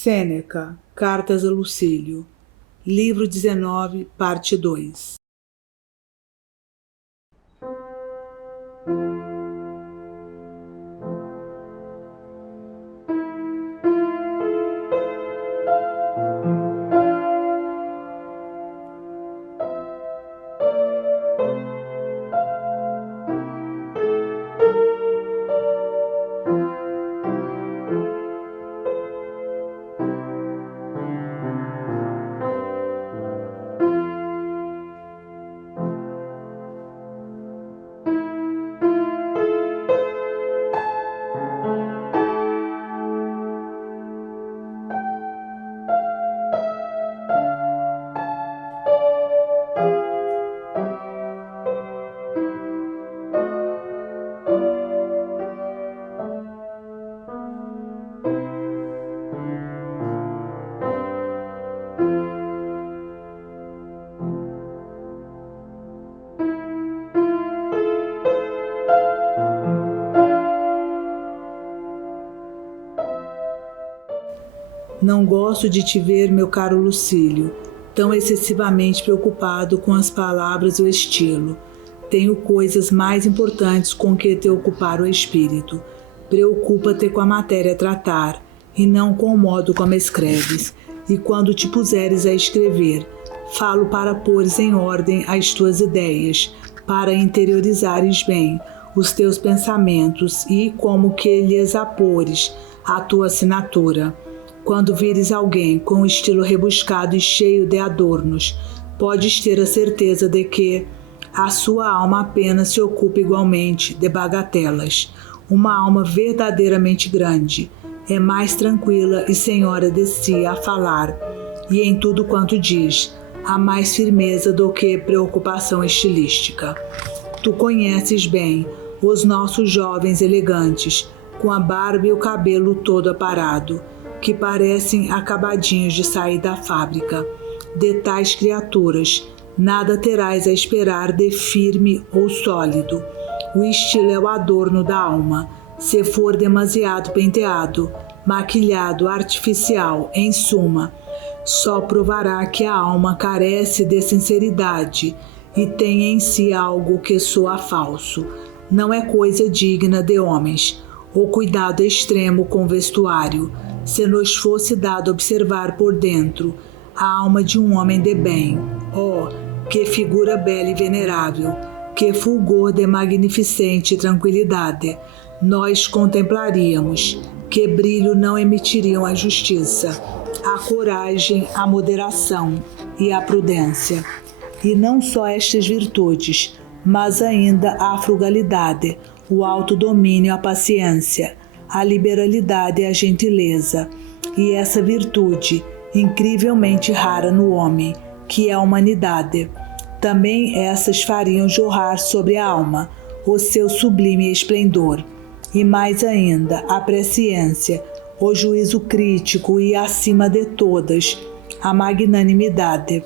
Sêneca, Cartas a Lucílio, Livro 19, Parte 2. Não gosto de te ver, meu caro Lucílio, tão excessivamente preocupado com as palavras e o estilo. Tenho coisas mais importantes com que te ocupar o espírito. Preocupa-te com a matéria a tratar, e não com o modo como escreves. E quando te puseres a escrever, falo para pôres em ordem as tuas ideias, para interiorizares bem os teus pensamentos e como que lhes apores a tua assinatura. Quando vires alguém com estilo rebuscado e cheio de adornos, podes ter a certeza de que a sua alma apenas se ocupa igualmente de bagatelas. Uma alma verdadeiramente grande é mais tranquila e senhora de si a falar, e em tudo quanto diz, há mais firmeza do que preocupação estilística. Tu conheces bem os nossos jovens elegantes, com a barba e o cabelo todo aparado, que parecem acabadinhos de sair da fábrica. De tais criaturas, nada terás a esperar de firme ou sólido. O estilo é o adorno da alma. Se for demasiado penteado, maquilhado, artificial, em suma, só provará que a alma carece de sinceridade e tem em si algo que soa falso. Não é coisa digna de homens o cuidado extremo com o vestuário. Se nos fosse dado observar por dentro a alma de um homem de bem, que figura bela e venerável, que fulgor de magnificente tranquilidade, nós contemplaríamos, que brilho não emitiriam a justiça, a coragem, a moderação e a prudência. E não só estas virtudes, mas ainda a frugalidade, o autodomínio, a paciência, a liberalidade e a gentileza, e essa virtude, incrivelmente rara no homem, que é a humanidade. Também essas fariam jorrar sobre a alma o seu sublime esplendor, e mais ainda a presciência, o juízo crítico e, acima de todas, a magnanimidade.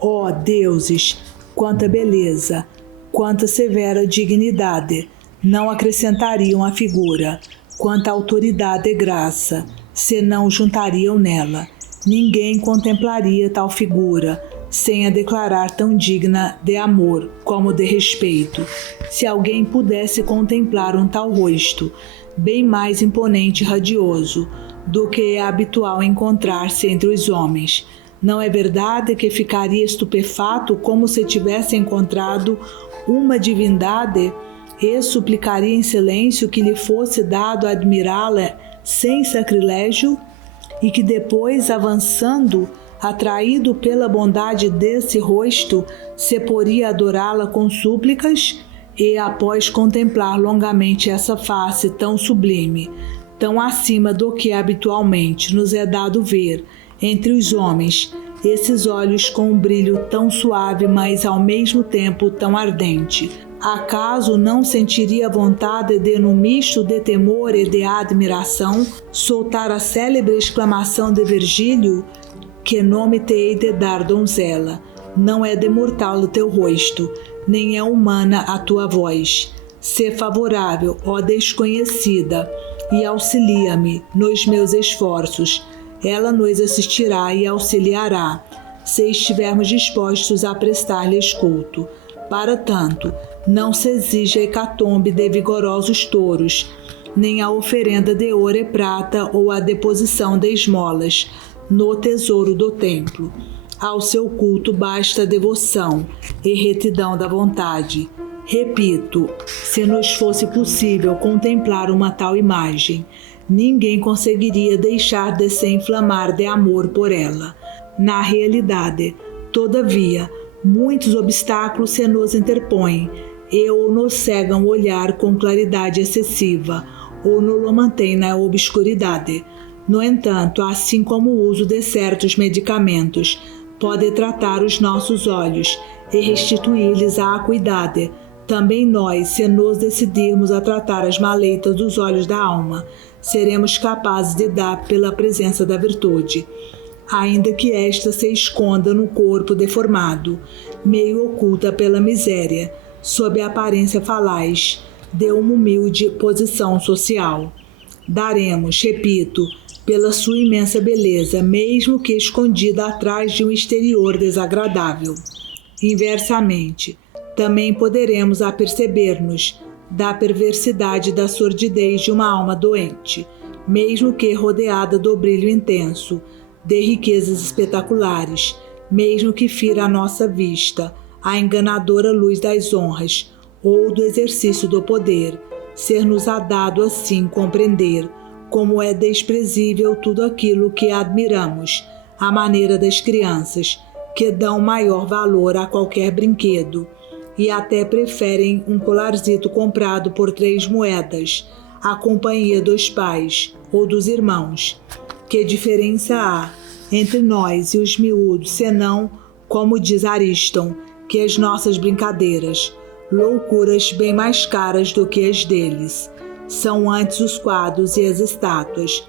Ó deuses, quanta beleza, quanta severa dignidade não acrescentariam à figura, quanta autoridade e graça se não juntariam nela. Ninguém contemplaria tal figura sem a declarar tão digna de amor como de respeito. Se alguém pudesse contemplar um tal rosto, bem mais imponente e radioso do que é habitual encontrar-se entre os homens, não é verdade que ficaria estupefato como se tivesse encontrado uma divindade e suplicaria em silêncio que lhe fosse dado admirá-la sem sacrilégio, e que depois, avançando, atraído pela bondade desse rosto, se poria adorá-la com súplicas, e após contemplar longamente essa face tão sublime, tão acima do que habitualmente nos é dado ver entre os homens, esses olhos com um brilho tão suave, mas ao mesmo tempo tão ardente, acaso não sentiria vontade de, no misto de temor e de admiração, soltar a célebre exclamação de Virgílio: que nome te hei de dar, donzela? Não é de mortal o teu rosto, nem é humana a tua voz. Sê favorável, ó desconhecida, e auxilia-me nos meus esforços. ela nos assistirá e auxiliará, se estivermos dispostos a prestar-lhes culto. Para tanto, não se exige a hecatombe de vigorosos touros, nem a oferenda de ouro e prata ou a deposição de esmolas no tesouro do templo. Ao seu culto basta devoção e retidão da vontade. Repito, se nos fosse possível contemplar uma tal imagem, ninguém conseguiria deixar de se inflamar de amor por ela. Na realidade, todavia, muitos obstáculos se nos interpõem e ou nos cegam o olhar com claridade excessiva, ou nos mantém na obscuridade. No entanto, assim como o uso de certos medicamentos pode tratar os nossos olhos e restituir-lhes a acuidade, também nós, se nos decidirmos a tratar as maleitas dos olhos da alma, seremos capazes de dar pela presença da virtude, ainda que esta se esconda no corpo deformado, meio oculta pela miséria, sob a aparência falaz de uma humilde posição social. Daremos, repito, pela sua imensa beleza, mesmo que escondida atrás de um exterior desagradável. Inversamente, também poderemos aperceber-nos da perversidade e da sordidez de uma alma doente, mesmo que rodeada do brilho intenso de riquezas espetaculares, mesmo que fira a nossa vista a enganadora luz das honras ou do exercício do poder, ser-nos-á dado assim compreender como é desprezível tudo aquilo que admiramos, à maneira das crianças, que dão maior valor a qualquer brinquedo e até preferem um colarzito comprado por 3 moedas, à companhia dos pais ou dos irmãos. Que diferença há entre nós e os miúdos, senão, como diz Ariston, que as nossas brincadeiras, loucuras bem mais caras do que as deles, são antes os quadros e as estátuas.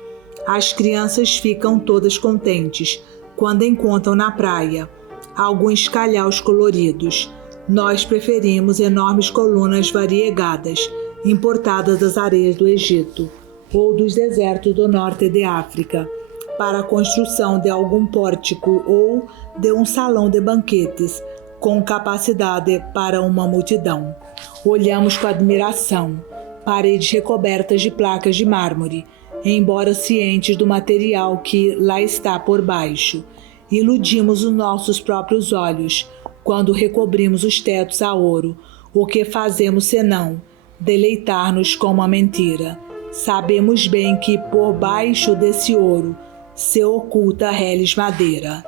As crianças ficam todas contentes quando encontram na praia alguns calhaus coloridos. Nós preferimos enormes colunas variegadas, importadas das areias do Egito ou dos desertos do norte de África, para a construção de algum pórtico ou de um salão de banquetes com capacidade para uma multidão. Olhamos com admiração paredes recobertas de placas de mármore, embora cientes do material que lá está por baixo. Iludimos os nossos próprios olhos quando recobrimos os tetos a ouro. O que fazemos senão deleitar-nos com uma mentira? Sabemos bem que por baixo desse ouro se oculta a reles madeira.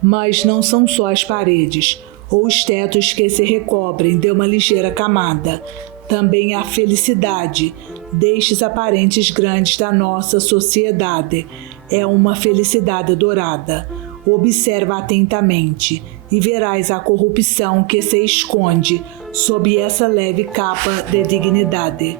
Mas não são só as paredes ou os tetos que se recobrem de uma ligeira camada. Também a felicidade destes aparentes grandes da nossa sociedade é uma felicidade dourada. Observa atentamente e verás a corrupção que se esconde sob essa leve capa de dignidade.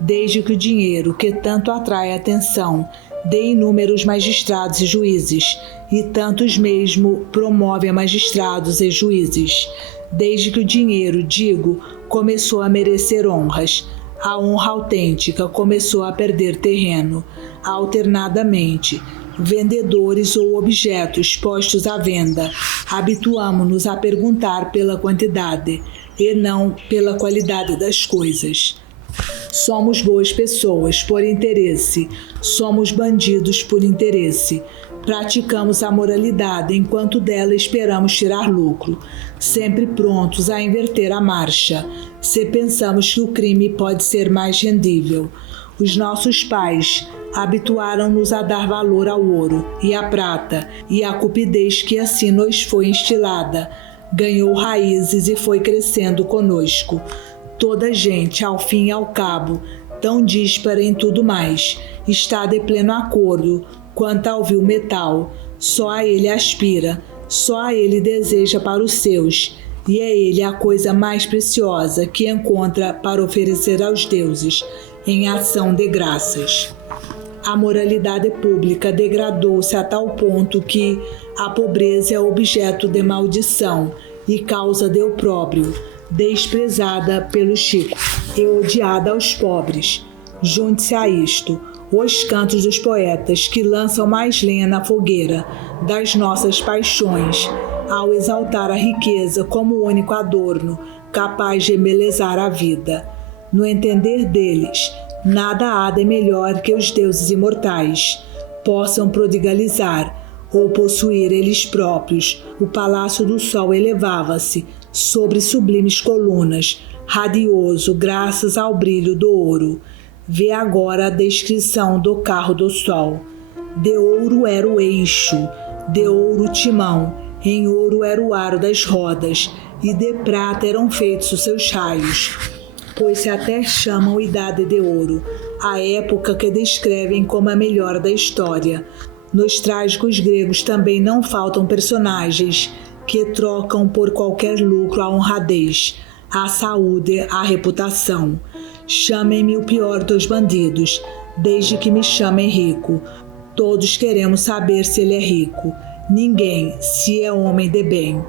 Desde que o dinheiro, que tanto atrai a atenção de inúmeros magistrados e juízes, e tantos mesmo promove a magistrados e juízes, desde que o dinheiro, digo, começou a merecer honras, a honra autêntica começou a perder terreno, alternadamente. Vendedores ou objetos postos à venda, habituamo-nos a perguntar pela quantidade e não pela qualidade das coisas. Somos boas pessoas por interesse, somos bandidos por interesse. Praticamos a moralidade enquanto dela esperamos tirar lucro, sempre prontos a inverter a marcha, se pensamos que o crime pode ser mais rendível. Os nossos pais habituaram-nos a dar valor ao ouro e à prata, e a cupidez que assim nos foi instilada ganhou raízes e foi crescendo conosco. Toda gente, ao fim e ao cabo, tão díspara em tudo mais, está de pleno acordo quanto ao vil metal. Só a ele aspira, só a ele deseja para os seus, e é ele a coisa mais preciosa que encontra para oferecer aos deuses em ação de graças. A moralidade pública degradou-se a tal ponto que a pobreza é objeto de maldição e causa de opróbrio, desprezada pelos ricos e odiada aos pobres. Junte-se a isto os cantos dos poetas que lançam mais lenha na fogueira das nossas paixões, ao exaltar a riqueza como único adorno capaz de embelezar a vida. No entender deles, nada há de melhor que os deuses imortais possam prodigalizar ou possuir eles próprios. O Palácio do Sol elevava-se sobre sublimes colunas, radioso graças ao brilho do ouro. Vê agora a descrição do carro do Sol. De ouro era o eixo, de ouro o timão, em ouro era o aro das rodas, e de prata eram feitos os seus raios, pois se até chamam Idade de Ouro, a época que descrevem como a melhor da história. Nos trágicos gregos também não faltam personagens que trocam por qualquer lucro a honradez, a saúde, a reputação. Chamem-me o pior dos bandidos, desde que me chamem rico. Todos queremos saber se ele é rico. Ninguém, se é homem de bem.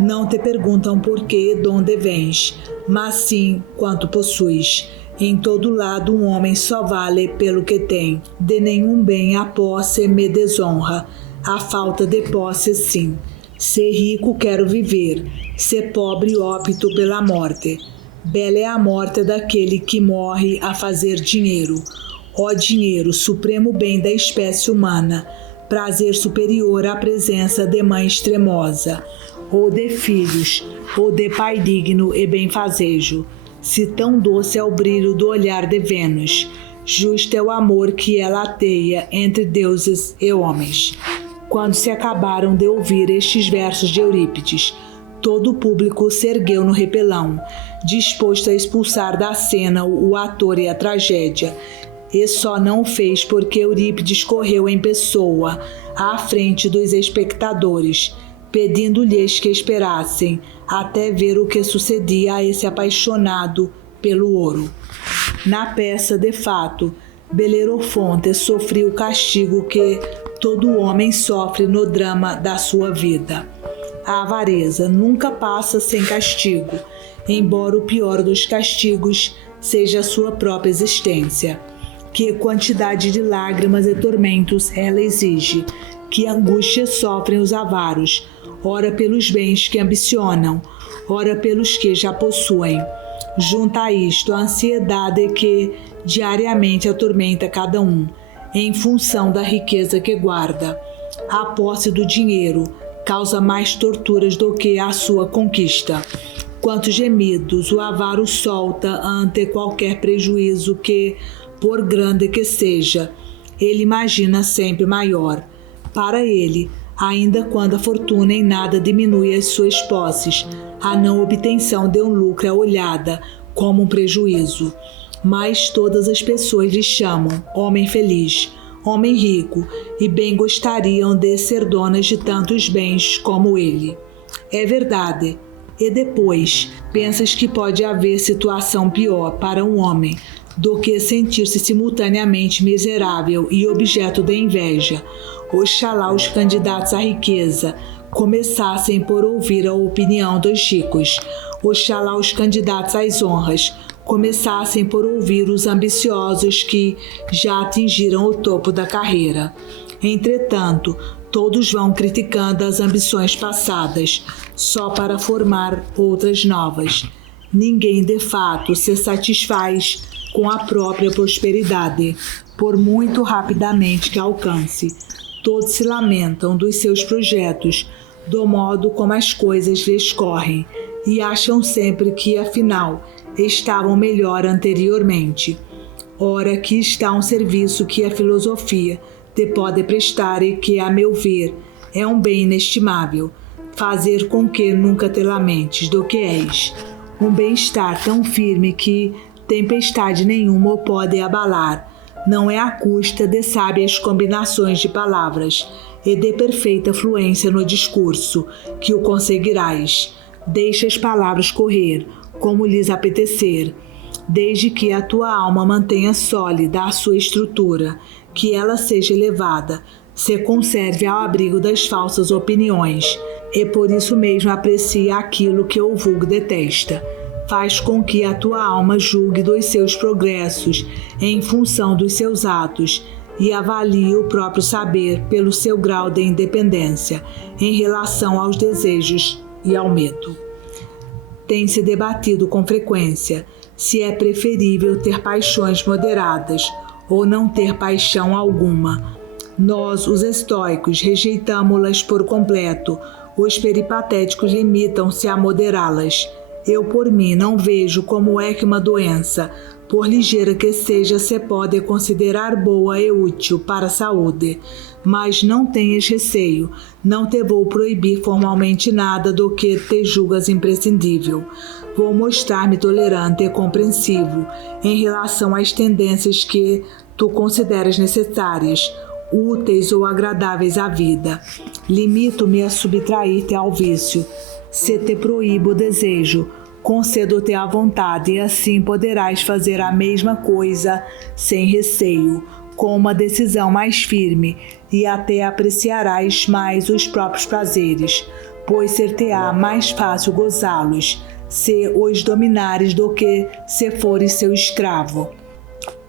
Não te perguntam por que de onde vens, mas sim quanto possuis. Em todo lado um homem só vale pelo que tem. De nenhum bem a posse me desonra, a falta de posse sim. Ser rico quero viver, ser pobre opto pela morte. Bela é a morte daquele que morre a fazer dinheiro. Ó dinheiro, supremo bem da espécie humana, prazer superior à presença de mãe extremosa, ou de filhos, ou de pai digno e benfazejo. Se tão doce é o brilho do olhar de Vênus, justo é o amor que ela ateia entre deuses e homens. Quando se acabaram de ouvir estes versos de Eurípides, todo o público se ergueu no repelão, disposto a expulsar da cena o ator e a tragédia, e só não o fez porque Eurípides correu em pessoa à frente dos espectadores, pedindo-lhes que esperassem até ver o que sucedia a esse apaixonado pelo ouro. Na peça, de fato, Belerofonte sofreu o castigo que todo homem sofre no drama da sua vida. A avareza nunca passa sem castigo, embora o pior dos castigos seja a sua própria existência. Que quantidade de lágrimas e tormentos ela exige, que angústias sofrem os avaros, ora pelos bens que ambicionam, ora pelos que já possuem. Junta a isto a ansiedade que diariamente atormenta cada um, em função da riqueza que guarda. A posse do dinheiro causa mais torturas do que a sua conquista. Quantos gemidos o avaro solta ante qualquer prejuízo que, por grande que seja, ele imagina sempre maior. Para ele, ainda quando a fortuna em nada diminui as suas posses, a não obtenção de um lucro é olhada como um prejuízo. Mas todas as pessoas lhe chamam homem feliz, homem rico, e bem gostariam de ser donas de tantos bens como ele. É verdade. E depois, pensas que pode haver situação pior para um homem do que sentir-se simultaneamente miserável e objeto de inveja. Oxalá os candidatos à riqueza começassem por ouvir a opinião dos ricos. Oxalá os candidatos às honras começassem por ouvir os ambiciosos que já atingiram o topo da carreira. Entretanto, todos vão criticando as ambições passadas, só para formar outras novas. Ninguém, de fato, se satisfaz com a própria prosperidade, por muito rapidamente que alcance. Todos se lamentam dos seus projetos, do modo como as coisas lhes correm, e acham sempre que, afinal, estavam melhor anteriormente. Ora, aqui está um serviço que a filosofia te pode prestar e que, a meu ver, é um bem inestimável, fazer com que nunca te lamentes do que és. Um bem-estar tão firme que tempestade nenhuma o pode abalar. Não é à custa de sábias combinações de palavras e de perfeita fluência no discurso que o conseguirás. Deixa as palavras correr, como lhes apetecer, desde que a tua alma mantenha sólida a sua estrutura, que ela seja elevada, se conserve ao abrigo das falsas opiniões, e por isso mesmo aprecie aquilo que o vulgo detesta. faz com que a tua alma julgue dos seus progressos em função dos seus atos e avalie o próprio saber pelo seu grau de independência em relação aos desejos e ao medo. Tem-se debatido com frequência se é preferível ter paixões moderadas ou não ter paixão alguma. Nós, os estoicos, rejeitamo-las por completo. Os peripatéticos limitam-se a moderá-las. Eu, por mim, não vejo como é que uma doença, por ligeira que seja, se pode considerar boa e útil para a saúde. Mas não tenhas receio, não te vou proibir formalmente nada do que te julgas imprescindível. Vou mostrar-me tolerante e compreensivo em relação às tendências que tu consideras necessárias, úteis ou agradáveis à vida. Limito-me a subtrair-te ao vício. Se te proíbo o desejo, concedo-te a vontade e assim poderás fazer a mesma coisa sem receio, com uma decisão mais firme e até apreciarás mais os próprios prazeres, pois ser-te-á mais fácil gozá-los, se os dominares do que se fores seu escravo.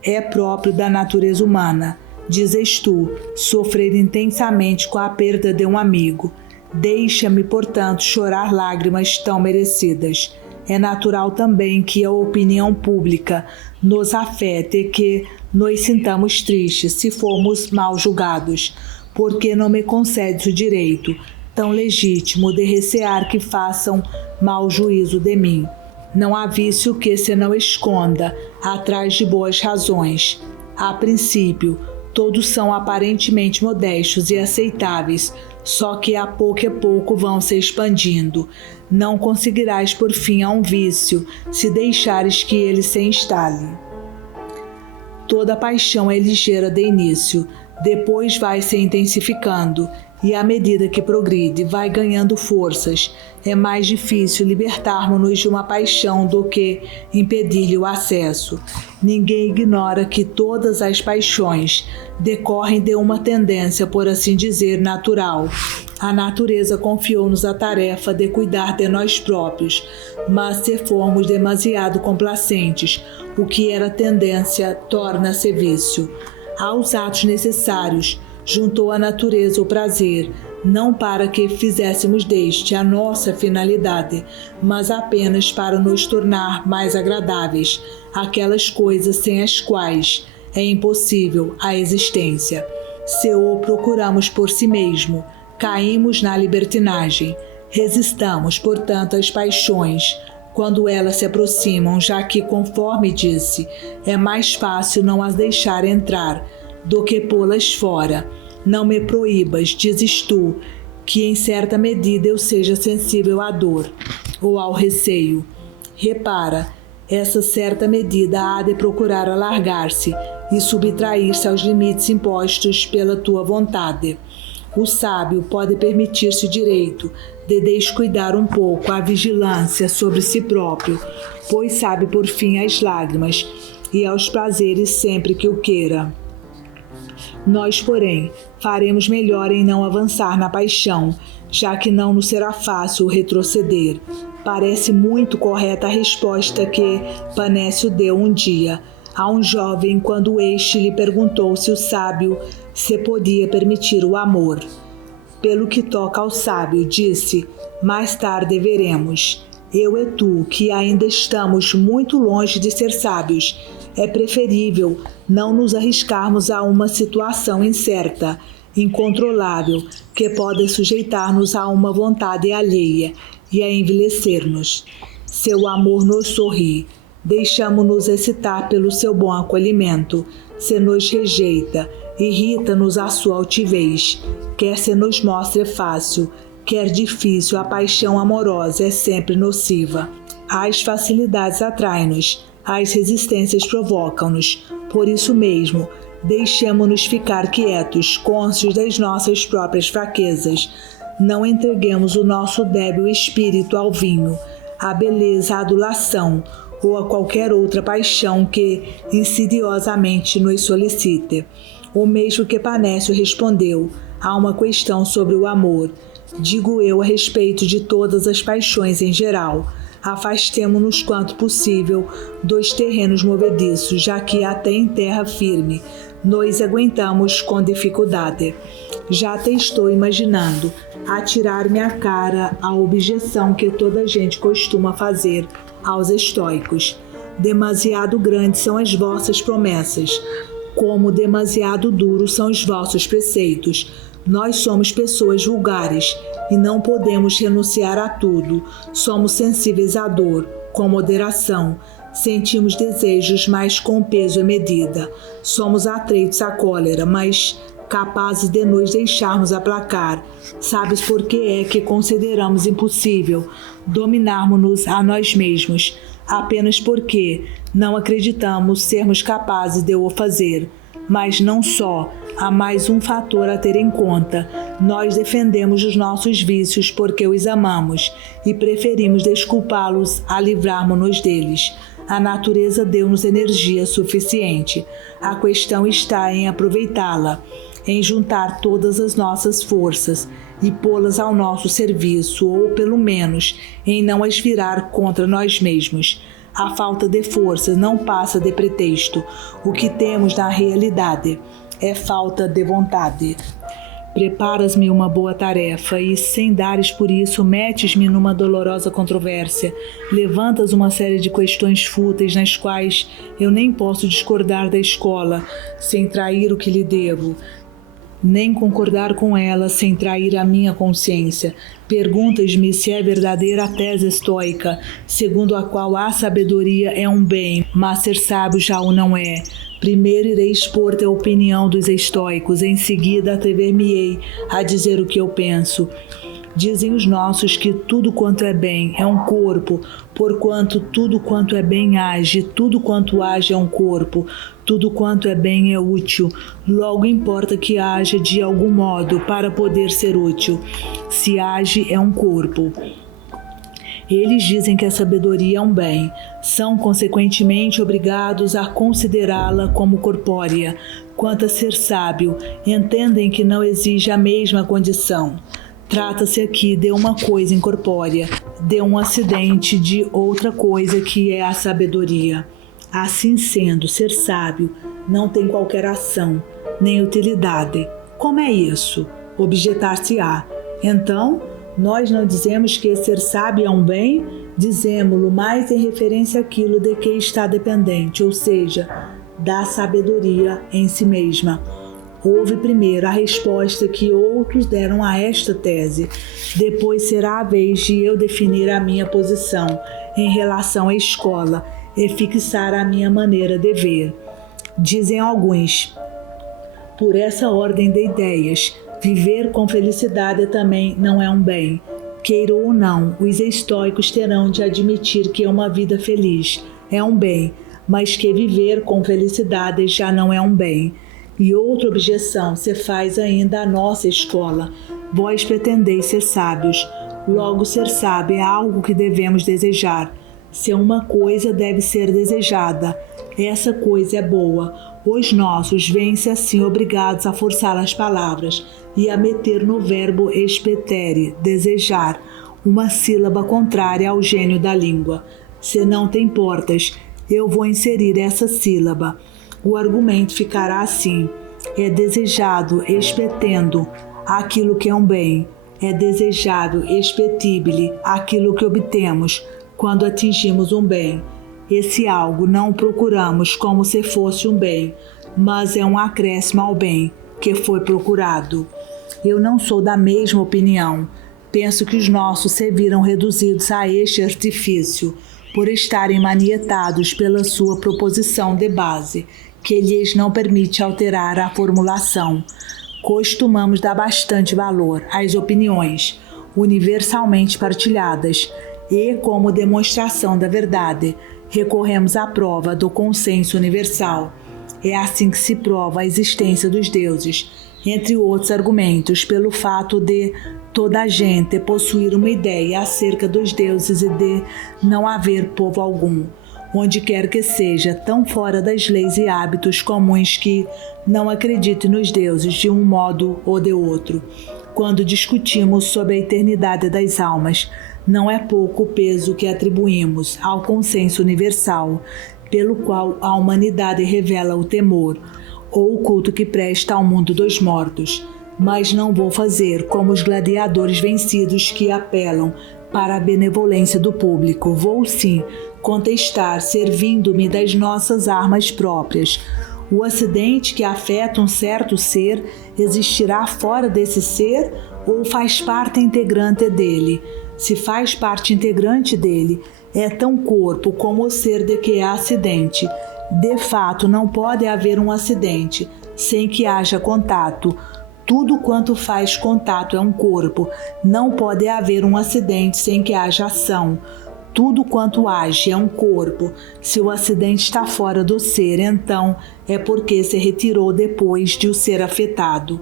É próprio da natureza humana, dizes tu, sofrer intensamente com a perda de um amigo. Deixa-me, portanto, chorar lágrimas tão merecidas. É natural também que a opinião pública nos afete e que nos sintamos tristes se formos mal julgados, porque não me concedes o direito tão legítimo de recear que façam mau juízo de mim. Não há vício que se não esconda atrás de boas razões. A princípio, todos são aparentemente modestos e aceitáveis, só que a pouco e pouco vão se expandindo. Não conseguirás por fim a um vício, se deixares que ele se instale. Toda paixão é ligeira de início, depois vai se intensificando, e à medida que progride, vai ganhando forças. É mais difícil libertarmos-nos de uma paixão do que impedir-lhe o acesso. Ninguém ignora que todas as paixões decorrem de uma tendência, por assim dizer, natural. A natureza confiou-nos a tarefa de cuidar de nós próprios, mas se formos demasiado complacentes, o que era tendência torna-se vício. Aos atos necessários, juntou a natureza o prazer, não para que fizéssemos deste a nossa finalidade, mas apenas para nos tornar mais agradáveis, aquelas coisas sem as quais é impossível a existência. Se o procuramos por si mesmo, caímos na libertinagem. Resistamos, portanto, às paixões, quando elas se aproximam, já que, conforme disse, é mais fácil não as deixar entrar do que pô-las fora. Não me proíbas, dizes tu, que em certa medida eu seja sensível à dor ou ao receio. Repara, essa certa medida há de procurar alargar-se e subtrair-se aos limites impostos pela tua vontade. O sábio pode permitir-se o direito de descuidar um pouco a vigilância sobre si próprio, pois sabe por fim às lágrimas e aos prazeres sempre que o queira. Nós, porém, faremos melhor em não avançar na paixão, já que não nos será fácil retroceder. Parece muito correta a resposta que Panécio deu um dia a um jovem quando este lhe perguntou se o sábio se podia permitir o amor. Pelo que toca ao sábio, disse, mais tarde veremos. Eu e tu, que ainda estamos muito longe de ser sábios, é preferível não nos arriscarmos a uma situação incerta, incontrolável, que pode sujeitar-nos a uma vontade alheia e a envilecer-nos. Seu amor nos sorri, deixamo-nos excitar pelo seu bom acolhimento. Se nos rejeita, irrita-nos a sua altivez. Quer se nos mostre fácil, quer difícil, a paixão amorosa é sempre nociva. As facilidades atraem-nos, as resistências provocam-nos. Por isso mesmo, deixemo-nos ficar quietos, cônscios das nossas próprias fraquezas. Não entreguemos o nosso débil espírito ao vinho, à beleza, à adulação ou a qualquer outra paixão que insidiosamente nos solicite. O mesmo que Panécio respondeu a uma questão sobre o amor, digo eu a respeito de todas as paixões em geral. Afastemo-nos quanto possível dos terrenos movediços, já que até em terra firme nos aguentamos com dificuldade. Já até estou imaginando atirar-me à cara a objeção que toda a gente costuma fazer aos estoicos. Demasiado grandes são as vossas promessas, como demasiado duros são os vossos preceitos. Nós somos pessoas vulgares e não podemos renunciar a tudo. Somos sensíveis à dor, com moderação. Sentimos desejos, mas com peso e medida. Somos atreitos à cólera, mas capazes de nos deixarmos aplacar. Sabes por que é que consideramos impossível dominarmos-nos a nós mesmos? Apenas porque não acreditamos sermos capazes de o fazer. Mas não só, há mais um fator a ter em conta. Nós defendemos os nossos vícios porque os amamos e preferimos desculpá-los a livrarmos-nos deles. A natureza deu-nos energia suficiente. A questão está em aproveitá-la, em juntar todas as nossas forças e pô-las ao nosso serviço, ou pelo menos em não as virar contra nós mesmos. A falta de força não passa de pretexto. O que temos na realidade é falta de vontade. Preparas-me uma boa tarefa e, sem dares por isso, metes-me numa dolorosa controvérsia. Levantas uma série de questões fúteis nas quais eu nem posso discordar da escola, sem trair o que lhe devo, nem concordar com ela sem trair a minha consciência. Perguntas-me se é verdadeira a tese estoica, segundo a qual a sabedoria é um bem, mas ser sábio já o não é. Primeiro irei expor-te a opinião dos estoicos, em seguida atrever-me-ei a dizer o que eu penso. Dizem os nossos que tudo quanto é bem é um corpo, porquanto tudo quanto é bem age, tudo quanto age é um corpo, tudo quanto é bem é útil. Logo importa que haja de algum modo para poder ser útil. Se age é um corpo. Eles dizem que a sabedoria é um bem, são consequentemente obrigados a considerá-la como corpórea. Quanto a ser sábio, entendem que não exige a mesma condição. Trata-se aqui de uma coisa incorpórea, de um acidente de outra coisa que é a sabedoria. Assim sendo, ser sábio não tem qualquer ação, nem utilidade. Como é isso? Objetar-se-á. Então, nós não dizemos que ser sábio é um bem, dizemo-lo mais em referência àquilo de que está dependente, ou seja, da sabedoria em si mesma. Houve primeiro a resposta que outros deram a esta tese. Depois será a vez de eu definir a minha posição em relação à escola e fixar a minha maneira de ver. Dizem alguns, por essa ordem de ideias, viver com felicidade também não é um bem. Queira ou não, os estoicos terão de admitir que uma vida feliz é um bem, mas que viver com felicidade já não é um bem. E outra objeção se faz ainda à nossa escola. Vós pretendeis ser sábios. Logo, ser sábio é algo que devemos desejar. Se uma coisa deve ser desejada, essa coisa é boa. Os nossos veem-se assim obrigados a forçar as palavras e a meter no verbo expetere, desejar, uma sílaba contrária ao gênio da língua. Se não te importas, eu vou inserir essa sílaba. O argumento ficará assim: é desejado, expetendo, aquilo que é um bem. É desejado, expetibile, aquilo que obtemos quando atingimos um bem. Esse algo não o procuramos como se fosse um bem, mas é um acréscimo ao bem que foi procurado. Eu não sou da mesma opinião. Penso que os nossos se viram reduzidos a este artifício por estarem manietados pela sua proposição de base, que lhes não permite alterar a formulação. Costumamos dar bastante valor às opiniões universalmente partilhadas e, como demonstração da verdade, recorremos à prova do consenso universal. É assim que se prova a existência dos deuses, entre outros argumentos, pelo fato de toda a gente possuir uma ideia acerca dos deuses e de não haver povo algum, onde quer que seja, tão fora das leis e hábitos comuns que não acredite nos deuses de um modo ou de outro. Quando discutimos sobre a eternidade das almas, Não é pouco o peso que atribuímos ao consenso universal, pelo qual a humanidade revela o temor, ou o culto que presta ao mundo dos mortos. Mas não vou fazer como os gladiadores vencidos que apelam para a benevolência do público. Vou sim contestar, servindo-me das nossas armas próprias. O acidente que afeta um certo ser existirá fora desse ser ou faz parte integrante dele? Se faz parte integrante dele, é tão corpo como o ser de que é acidente. De fato, não pode haver um acidente sem que haja contato. Tudo quanto faz contato é um corpo. Não pode haver um acidente sem que haja ação. Tudo quanto age é um corpo. Se o acidente está fora do ser, então é porque se retirou depois de o ser afetado.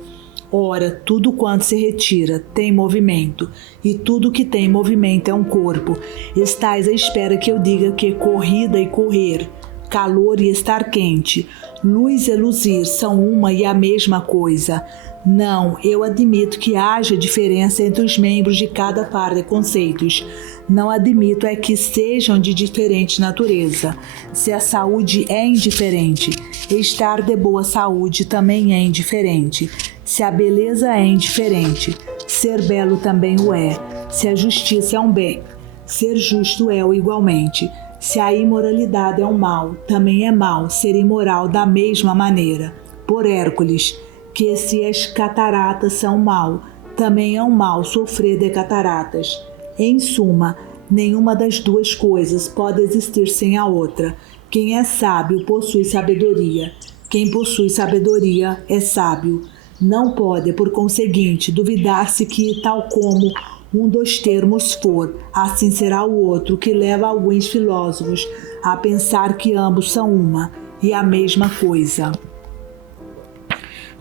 Ora, tudo quanto se retira tem movimento, e tudo que tem movimento é um corpo. Estais à espera que eu diga que corrida e correr, calor e estar quente, luz e luzir são uma e a mesma coisa. Não, eu admito que haja diferença entre os membros de cada par de conceitos. Não admito é que sejam de diferente natureza. Se a saúde é indiferente, estar de boa saúde também é indiferente. Se a beleza é indiferente, ser belo também o é. Se a justiça é um bem, ser justo é o igualmente. Se a imoralidade é um mal, também é mal ser imoral da mesma maneira. Por Hércules, que se as cataratas são mal, também é um mal sofrer de cataratas. Em suma, nenhuma das duas coisas pode existir sem a outra. Quem é sábio possui sabedoria. Quem possui sabedoria é sábio. Não pode, por conseguinte, duvidar-se que, tal como um dos termos for, assim será o outro, que leva alguns filósofos a pensar que ambos são uma e a mesma coisa.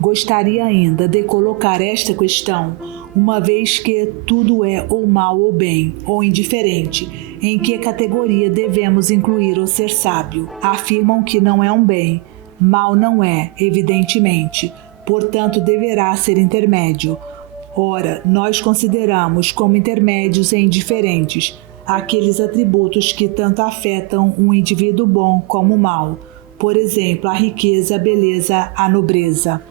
Gostaria ainda de colocar esta questão, uma vez que tudo é ou mal ou bem, ou indiferente, em que categoria devemos incluir o ser sábio? Afirmam que não é um bem, mal não é, evidentemente, portanto deverá ser intermédio. Ora, nós consideramos como intermédios e indiferentes aqueles atributos que tanto afetam um indivíduo bom como mau, por exemplo, a riqueza, a beleza, a nobreza.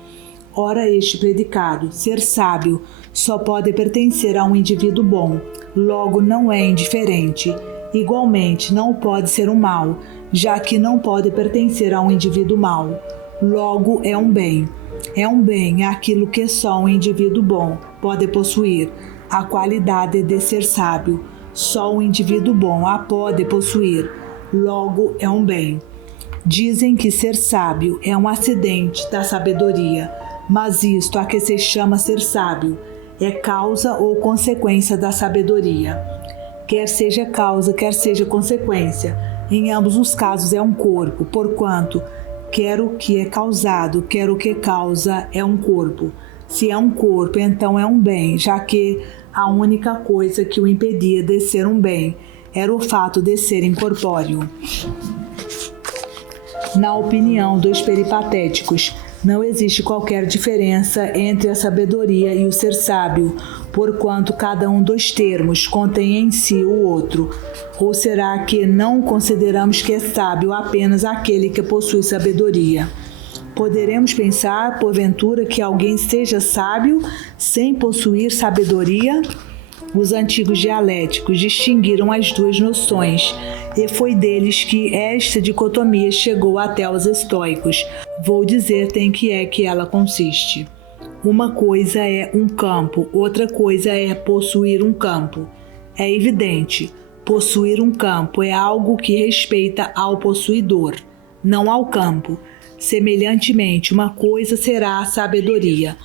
Ora, este predicado, ser sábio, só pode pertencer a um indivíduo bom, logo não é indiferente. Igualmente, não pode ser um mau, já que não pode pertencer a um indivíduo mau, logo é um bem. É um bem aquilo que só um indivíduo bom pode possuir, a qualidade de ser sábio. Só um indivíduo bom a pode possuir, logo é um bem. Dizem que ser sábio é um acidente da sabedoria, mas isto a que se chama ser sábio é causa ou consequência da sabedoria. Quer seja causa, quer seja consequência, em ambos os casos é um corpo, porquanto quer o que é causado, quer o que causa é um corpo. Se é um corpo, então é um bem, já que a única coisa que o impedia de ser um bem era o fato de ser incorpóreo. Na opinião dos peripatéticos, não existe qualquer diferença entre a sabedoria e o ser sábio, porquanto cada um dos termos contém em si o outro. Ou será que não consideramos que é sábio apenas aquele que possui sabedoria? Poderemos pensar, porventura, que alguém seja sábio sem possuir sabedoria? Os antigos dialéticos distinguiram as duas noções, e foi deles que esta dicotomia chegou até os estoicos. Vou dizer-te em que é que ela consiste. Uma coisa é um campo, outra coisa é possuir um campo. É evidente, possuir um campo é algo que respeita ao possuidor, não ao campo. Semelhantemente, uma coisa será a sabedoria,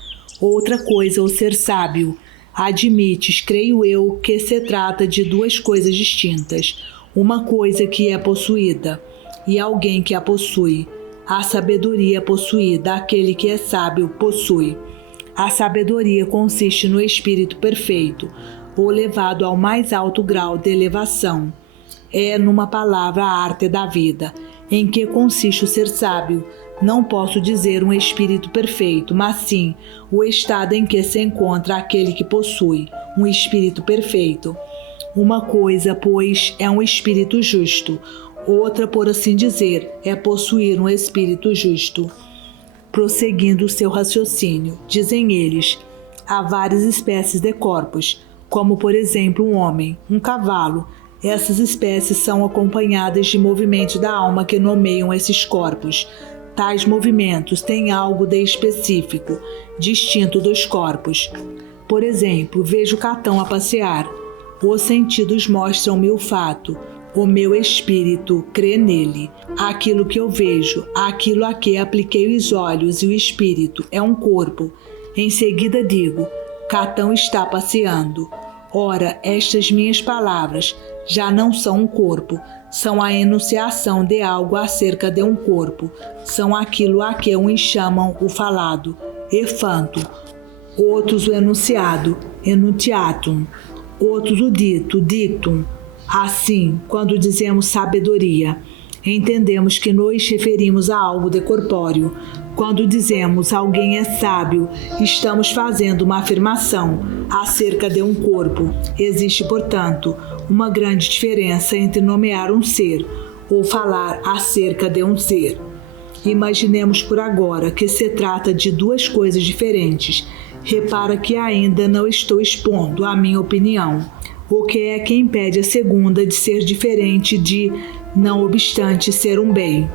outra coisa o ser sábio. Admites, creio eu, que se trata de duas coisas distintas. Uma coisa que é possuída e alguém que a possui. A sabedoria possuída, aquele que é sábio, possui. A sabedoria consiste no espírito perfeito, ou levado ao mais alto grau de elevação. É, numa palavra, a arte da vida. Em que consiste o ser sábio? Não posso dizer um espírito perfeito, mas sim o estado em que se encontra aquele que possui um espírito perfeito. Uma coisa, pois, é um espírito justo, outra, por assim dizer, é possuir um espírito justo. Prosseguindo o seu raciocínio, dizem eles, há várias espécies de corpos, como por exemplo um homem, um cavalo. Essas espécies são acompanhadas de movimentos da alma que nomeiam esses corpos. Tais movimentos têm algo de específico, distinto dos corpos. Por exemplo, vejo Catão a passear. Os sentidos mostram-me o fato. O meu espírito crê nele. Aquilo que eu vejo, aquilo a que apliquei os olhos e o espírito é um corpo. Em seguida digo, Catão está passeando. Ora, estas minhas palavras já não são um corpo, são a enunciação de algo acerca de um corpo, são aquilo a que uns chamam o falado, efanto, outros o enunciado, enuntiatum, outros o dito, dictum. Assim, quando dizemos sabedoria, entendemos que nos referimos a algo de corpóreo. Quando dizemos alguém é sábio, estamos fazendo uma afirmação acerca de um corpo. Existe, portanto, uma grande diferença entre nomear um ser ou falar acerca de um ser. Imaginemos por agora que se trata de duas coisas diferentes. Repara que ainda não estou expondo a minha opinião, o que é que impede a segunda de ser diferente de, não obstante ser um bem.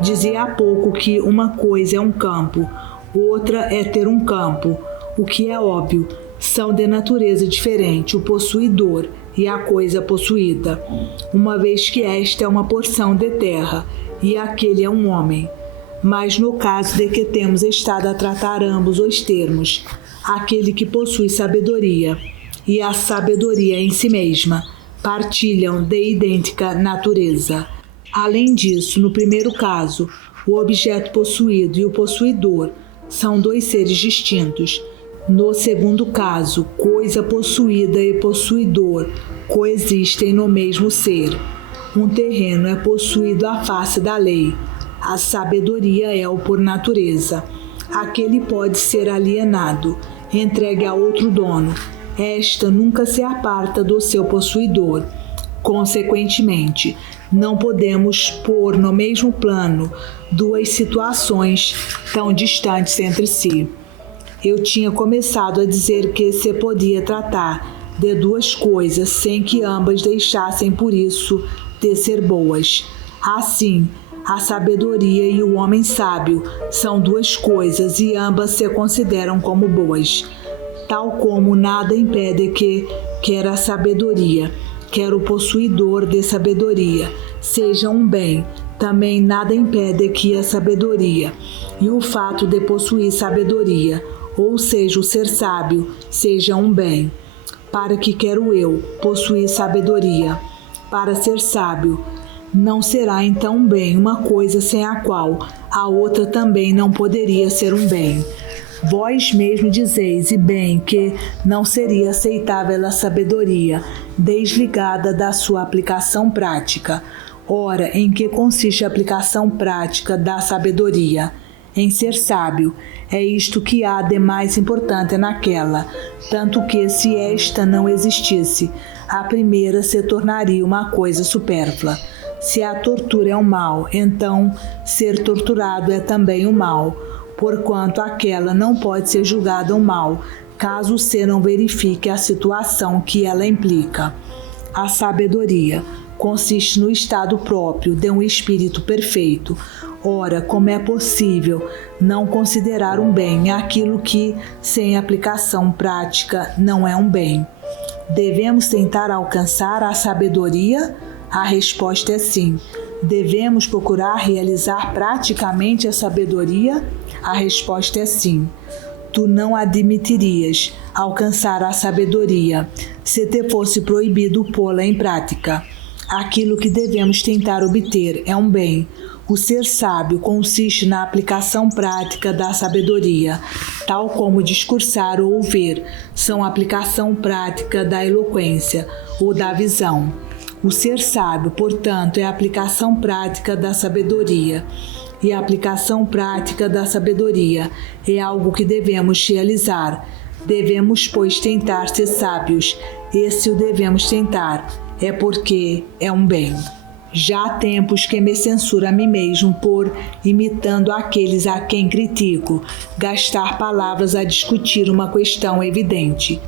Dizia há pouco que uma coisa é um campo, outra é ter um campo, o que é óbvio, são de natureza diferente o possuidor e a coisa possuída, uma vez que esta é uma porção de terra e aquele é um homem. Mas no caso de que temos estado a tratar ambos os termos, aquele que possui sabedoria e a sabedoria em si mesma partilham de idêntica natureza. Além disso, no primeiro caso, o objeto possuído e o possuidor são dois seres distintos. No segundo caso, coisa possuída e possuidor coexistem no mesmo ser. Um terreno é possuído à face da lei. A sabedoria é o por natureza. Aquele pode ser alienado, entregue a outro dono. Esta nunca se aparta do seu possuidor. Consequentemente, não podemos pôr no mesmo plano duas situações tão distantes entre si. Eu tinha começado a dizer que se podia tratar de duas coisas sem que ambas deixassem por isso de ser boas. Assim, a sabedoria e o homem sábio são duas coisas e ambas se consideram como boas. Tal como nada impede que, quer a sabedoria, quer o possuidor de sabedoria, seja um bem, também nada impede que a sabedoria e o fato de possuir sabedoria, ou seja, o ser sábio, seja um bem. Para que quero eu possuir sabedoria, para ser sábio, não será então um bem uma coisa sem a qual a outra também não poderia ser um bem. Vós mesmo dizeis, e bem, que não seria aceitável a sabedoria desligada da sua aplicação prática. Ora, em que consiste a aplicação prática da sabedoria? Em ser sábio. É isto que há de mais importante naquela, tanto que, se esta não existisse, a primeira se tornaria uma coisa supérflua. Se a tortura é um mal, então ser torturado é também um mal, porquanto aquela não pode ser julgada um mal, caso se não verifique a situação que ela implica. A sabedoria consiste no estado próprio de um espírito perfeito. Ora, como é possível não considerar um bem aquilo que, sem aplicação prática, não é um bem? Devemos tentar alcançar a sabedoria? A resposta é sim. Devemos procurar realizar praticamente a sabedoria? A resposta é sim. Tu não admitirias alcançar a sabedoria se te fosse proibido pô-la em prática. Aquilo que devemos tentar obter é um bem. O ser sábio consiste na aplicação prática da sabedoria, tal como discursar ou ver são a aplicação prática da eloquência ou da visão. O ser sábio, portanto, é a aplicação prática da sabedoria. E a aplicação prática da sabedoria é algo que devemos realizar. Devemos, pois, tentar ser sábios, esse o devemos tentar, é porque é um bem. Já há tempos que me censuro a mim mesmo por, imitando aqueles a quem critico, gastar palavras a discutir uma questão evidente.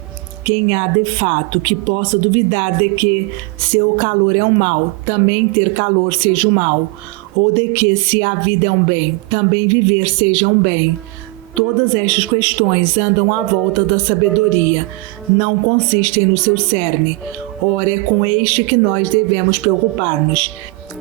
Quem há de fato que possa duvidar de que, se o calor é um mal, também ter calor seja um mal, ou de que, se a vida é um bem, também viver seja um bem? Todas estas questões andam à volta da sabedoria, não consistem no seu cerne. Ora, é com este que nós devemos preocupar-nos.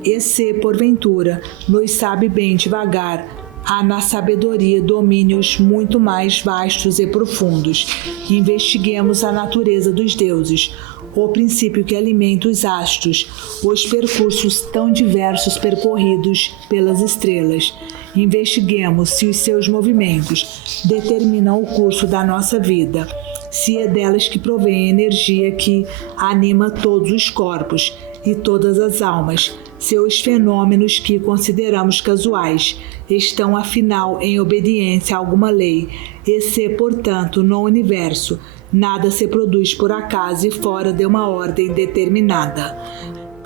E se, porventura, nos sabe bem devagar, há na sabedoria domínios muito mais vastos e profundos. Investiguemos a natureza dos deuses, o princípio que alimenta os astros, os percursos tão diversos percorridos pelas estrelas. Investiguemos se os seus movimentos determinam o curso da nossa vida, se é delas que provém a energia que anima todos os corpos e todas as almas, se os fenômenos que consideramos casuais estão afinal em obediência a alguma lei, e se, portanto, no universo nada se produz por acaso e fora de uma ordem determinada.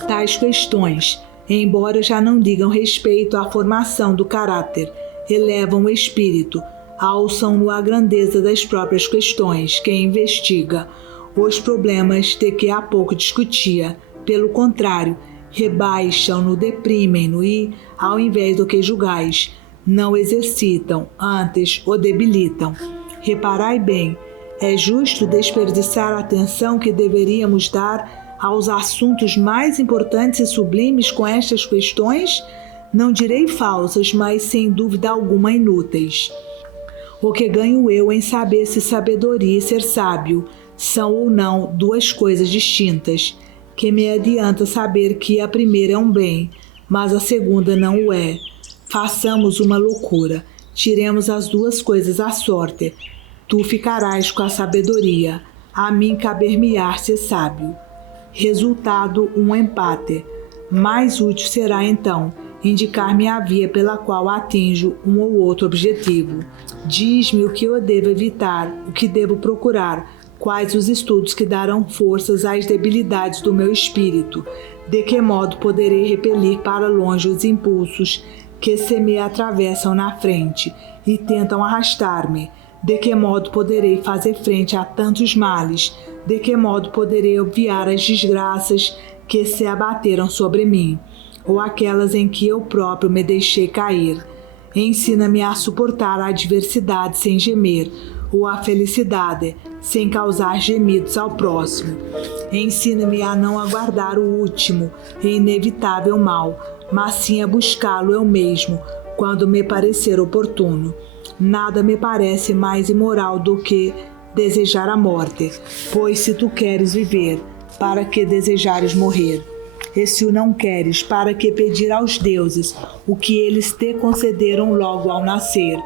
Tais questões, embora já não digam respeito à formação do caráter, elevam o espírito, alçam-no à grandeza das próprias questões que investiga. Os problemas de que há pouco discutia, pelo contrário, rebaixam-no, deprimem-no e, ao invés do que julgais, não exercitam, antes o debilitam. Reparai bem, é justo desperdiçar a atenção que deveríamos dar aos assuntos mais importantes e sublimes com estas questões? Não direi falsas, mas sem dúvida alguma inúteis. O que ganho eu em saber se sabedoria e ser sábio são ou não duas coisas distintas? Que me adianta saber que a primeira é um bem, mas a segunda não o é? Façamos uma loucura, tiremos as duas coisas à sorte. Tu ficarás com a sabedoria, a mim caber-me-á ser sábio. Resultado, um empate. Mais útil será, então, indicar-me a via pela qual atinjo um ou outro objetivo. Diz-me o que eu devo evitar, o que devo procurar, quais os estudos que darão forças às debilidades do meu espírito, de que modo poderei repelir para longe os impulsos que se me atravessam na frente e tentam arrastar-me, de que modo poderei fazer frente a tantos males, de que modo poderei obviar as desgraças que se abateram sobre mim, ou aquelas em que eu próprio me deixei cair. Ensina-me a suportar a adversidade sem gemer, ou a felicidade sem causar gemidos ao próximo. Ensina-me a não aguardar o último e inevitável mal, mas sim a buscá-lo eu mesmo, quando me parecer oportuno. Nada me parece mais imoral do que desejar a morte, pois se tu queres viver, para que desejares morrer? E se o não queres, para que pedir aos deuses o que eles te concederam logo ao nascer?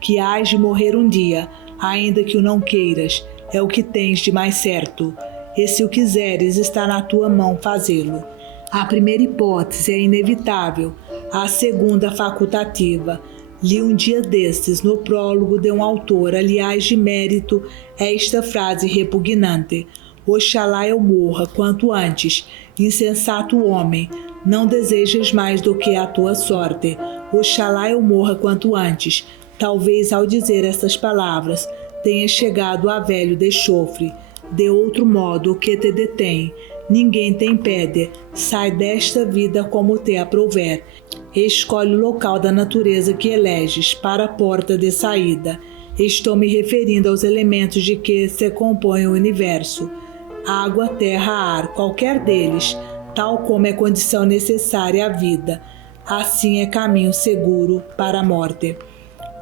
Que hás de morrer um dia, ainda que o não queiras, é o que tens de mais certo. E se o quiseres, está na tua mão fazê-lo. A primeira hipótese é inevitável, a segunda facultativa. Li um dia destes, no prólogo de um autor, aliás de mérito, esta frase repugnante: Oxalá eu morra quanto antes, insensato homem, não desejas mais do que a tua sorte. Oxalá eu morra quanto antes. Talvez ao dizer estas palavras tenha chegado a velho de chofre. De outro modo, o que te detém? Ninguém te impede. Sai desta vida como te aprouver. Escolhe o local da natureza que eleges para a porta de saída. Estou me referindo aos elementos de que se compõe o universo. Água, terra, ar, qualquer deles, tal como é condição necessária à vida. Assim é caminho seguro para a morte.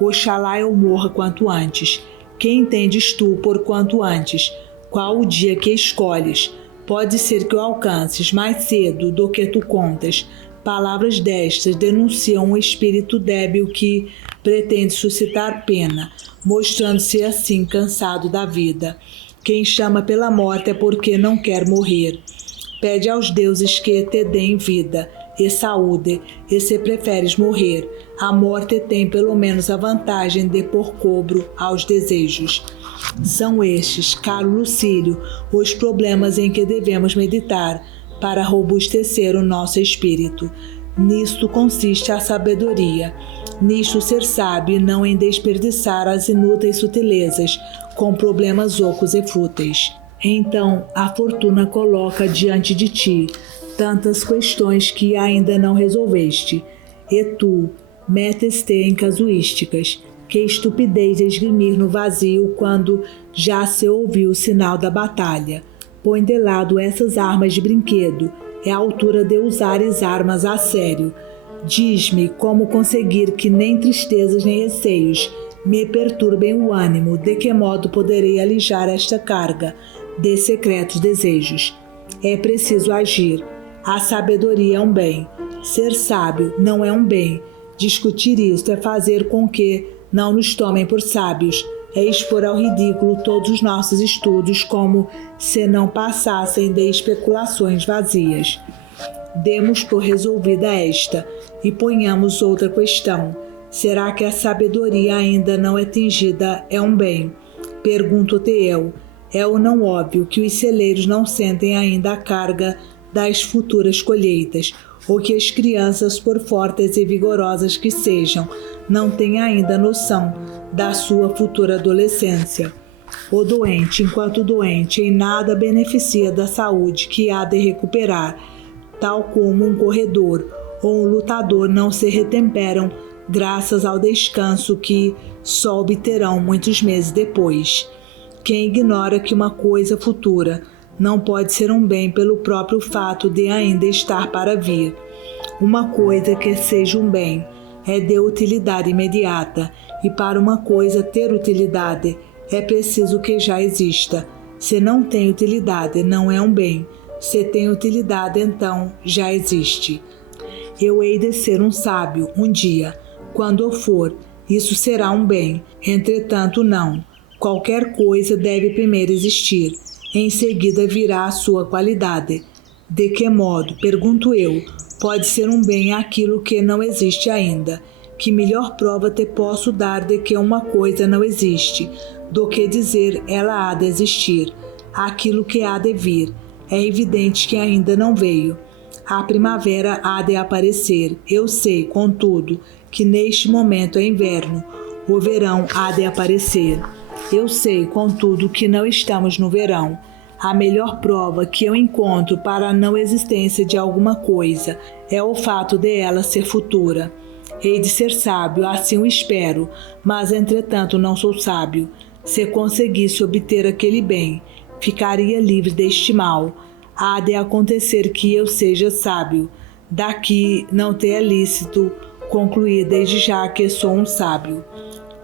Oxalá eu morra quanto antes. Que entendes tu por quanto antes? Qual o dia que escolhes? Pode ser que o alcances mais cedo do que tu contas. Palavras destas denunciam um espírito débil que pretende suscitar pena, mostrando-se assim cansado da vida. Quem chama pela morte é porque não quer morrer. Pede aos deuses que te deem vida e saúde, e se preferes morrer, a morte tem pelo menos a vantagem de pôr cobro aos desejos. São estes, caro Lucílio, os problemas em que devemos meditar para robustecer o nosso espírito. Nisto consiste a sabedoria. Nisto ser sábio e não em desperdiçar as inúteis sutilezas com problemas ocos e fúteis. Então a fortuna coloca diante de ti tantas questões que ainda não resolveste, e tu metes-te em casuísticas. Que estupidez esgrimir no vazio quando já se ouviu o sinal da batalha. Põe de lado essas armas de brinquedo. É a altura de usares armas a sério. Diz-me como conseguir que nem tristezas nem receios me perturbem o ânimo, de que modo poderei alijar esta carga de secretos desejos. É preciso agir. A sabedoria é um bem. Ser sábio não é um bem. Discutir isto é fazer com que não nos tomem por sábios, é expor ao ridículo todos os nossos estudos como se não passassem de especulações vazias. Demos por resolvida esta e ponhamos outra questão. Será que a sabedoria ainda não atingida é um bem? Pergunto-te eu. É ou não óbvio que os celeiros não sentem ainda a carga das futuras colheitas, ou que as crianças, por fortes e vigorosas que sejam, não têm ainda noção da sua futura adolescência? O doente, enquanto doente, em nada beneficia da saúde que há de recuperar, tal como um corredor ou um lutador não se retemperam graças ao descanso que só obterão muitos meses depois. Quem ignora que uma coisa futura não pode ser um bem pelo próprio fato de ainda estar para vir. Uma coisa que seja um bem é de utilidade imediata, e para uma coisa ter utilidade é preciso que já exista. Se não tem utilidade, não é um bem. Se tem utilidade, então já existe. Eu hei de ser um sábio um dia. Quando eu for, isso será um bem. Entretanto, não. Qualquer coisa deve primeiro existir. Em seguida virá a sua qualidade. De que modo, pergunto eu, pode ser um bem aquilo que não existe ainda? Que melhor prova te posso dar de que uma coisa não existe, do que dizer ela há de existir? Aquilo que há de vir, é evidente que ainda não veio. A primavera há de aparecer. Eu sei, contudo, que neste momento é inverno. O verão há de aparecer. Eu sei, contudo, que não estamos no verão. A melhor prova que eu encontro para a não existência de alguma coisa é o fato de ela ser futura. Hei de ser sábio, assim o espero, mas entretanto não sou sábio. Se conseguisse obter aquele bem, ficaria livre deste mal. Há de acontecer que eu seja sábio. Daqui não te é lícito concluir desde já que sou um sábio.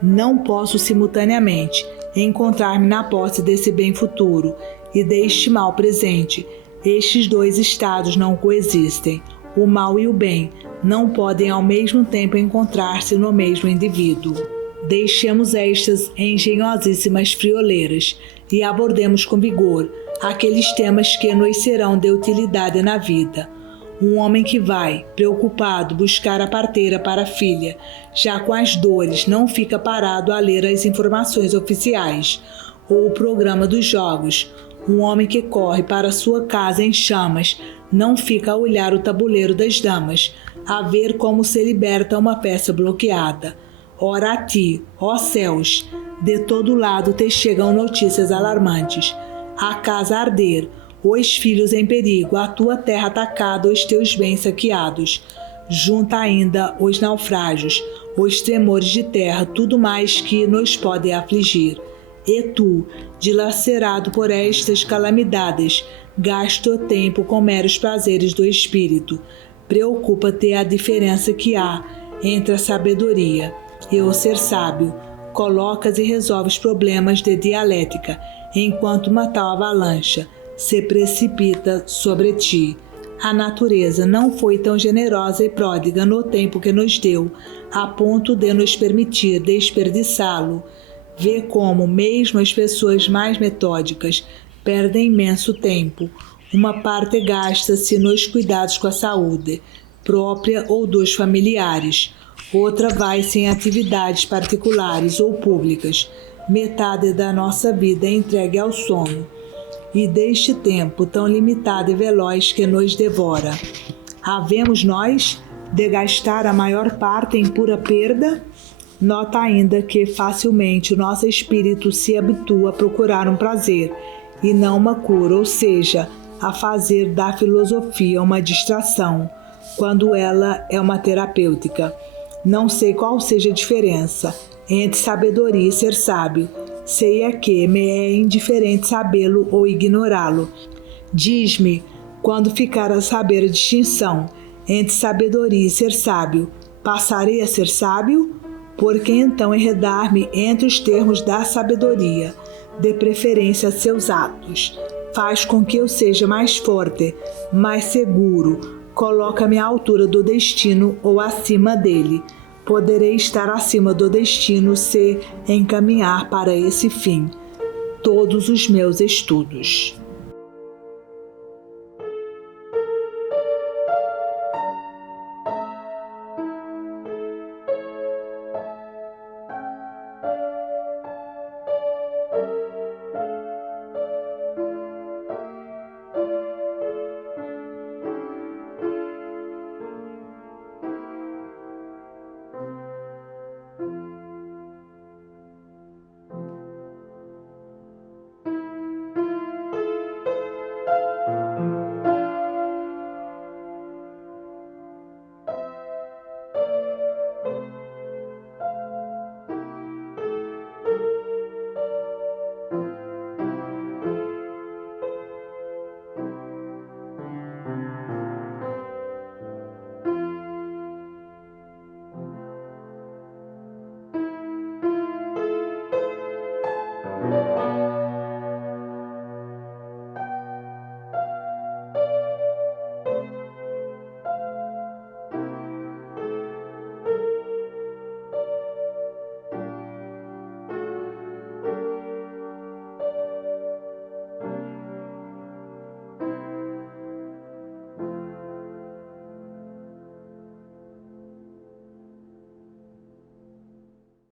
Não posso simultaneamente encontrar-me na posse desse bem futuro e deste mal presente. Estes dois estados não coexistem. O mal e o bem não podem ao mesmo tempo encontrar-se no mesmo indivíduo. Deixemos estas engenhosíssimas frioleiras e abordemos com vigor aqueles temas que nos serão de utilidade na vida. Um homem que vai, preocupado, buscar a parteira para a filha, já com as dores, não fica parado a ler as informações oficiais ou o programa dos jogos. Um homem que corre para sua casa em chamas, não fica a olhar o tabuleiro das damas, a ver como se liberta uma peça bloqueada. Ora a ti, ó céus, de todo lado te chegam notícias alarmantes. A casa a arder, os filhos em perigo, a tua terra atacada, os teus bens saqueados. Junta ainda os naufrágios, os tremores de terra, tudo mais que nos pode afligir. E tu, dilacerado por estas calamidades, gasta o tempo com meros prazeres do espírito. Preocupa-te a diferença que há entre a sabedoria e o ser sábio. Colocas e resolves problemas de dialética, enquanto uma tal avalanche se precipita sobre ti. A natureza não foi tão generosa e pródiga no tempo que nos deu, a ponto de nos permitir desperdiçá-lo. Vê como mesmo as pessoas mais metódicas perdem imenso tempo. Uma parte gasta-se nos cuidados com a saúde, própria ou dos familiares. Outra vai-se em atividades particulares ou públicas. metade da nossa vida é entregue ao sono, e deste tempo tão limitado e veloz que nos devora, havemos nós de gastar a maior parte em pura perda? Nota ainda que facilmente o nosso espírito se habitua a procurar um prazer e não uma cura, ou seja, a fazer da filosofia uma distração, quando ela é uma terapêutica. Não sei qual seja a diferença entre sabedoria e ser sábio. Sei é que me é indiferente sabê-lo ou ignorá-lo. Diz-me quando ficar a saber a distinção entre sabedoria e ser sábio. Passarei a ser sábio? Porque então enredar-me entre os termos da sabedoria, de preferência a seus atos, faz com que eu seja mais forte, mais seguro, coloca-me à altura do destino ou acima dele. Poderei estar acima do destino se encaminhar para esse fim todos os meus estudos.